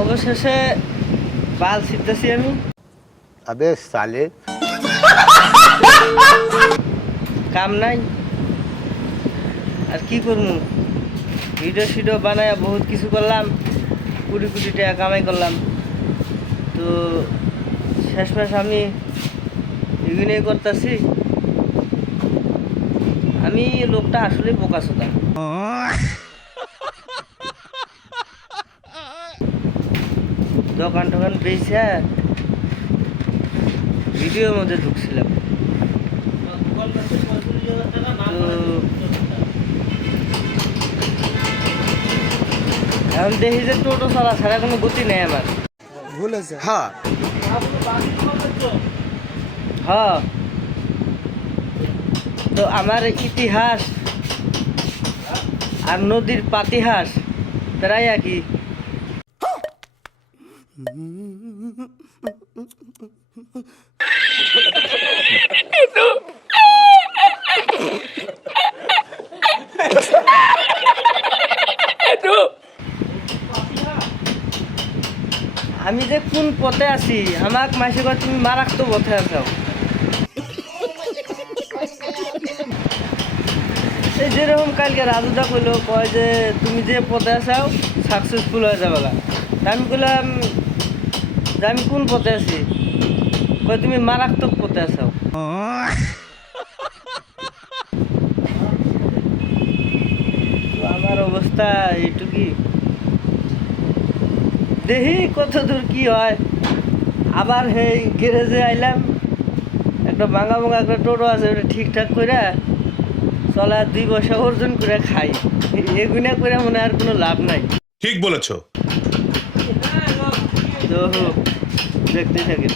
অবশেষে বাল শিখতেছি আমি। আবে সালে। কাম নাই। আর কি করব? ভিডিও শিডিও বানায় বহুত কিছু করলাম। কুড়ি কোটি টাকা কামাই করলাম। তো শেষমেশ আমি এগুলোই করতেছি। আমি লোকটা আসলে বোকা সোতা দোকান টোকান বেছে ভিডিওর মধ্যে ঢুকছিলাম। তো এখন দেখি যে টোটো চলা ছাড়া কোনো গতি নেই আমার। हाँ হ্যাঁ তো আমার ইতিহাস আর নদীর পাতিহাস প্রায় একই। আমি যে কোন পথে আছি, আমাক মাসে কয় তুমি মারাত্মক পথে আছো এই যেরকম কালকে রাজুদা কইলো, কয় যে তুমি যে পথে আসাও সাকসেসফুল হয়ে যাবে। তা আমি কইলাম আমি কোন পথে আছি? তুমি মারাত্মক পথে তো আমার অবস্থা এইটুকুই দেখি কত দূর কি হয়। আবার সেই গ্যারেজে আইলাম। একটা ভাঙা ভাঙা একটা টোটো আছে, ওটা ঠিকঠাক করে চলা দুই পয়সা অর্জন করে খাই। এগুলা করে মনে আর কোনো লাভ নাই। ঠিক বলেছ। তো দেখতে থাকেন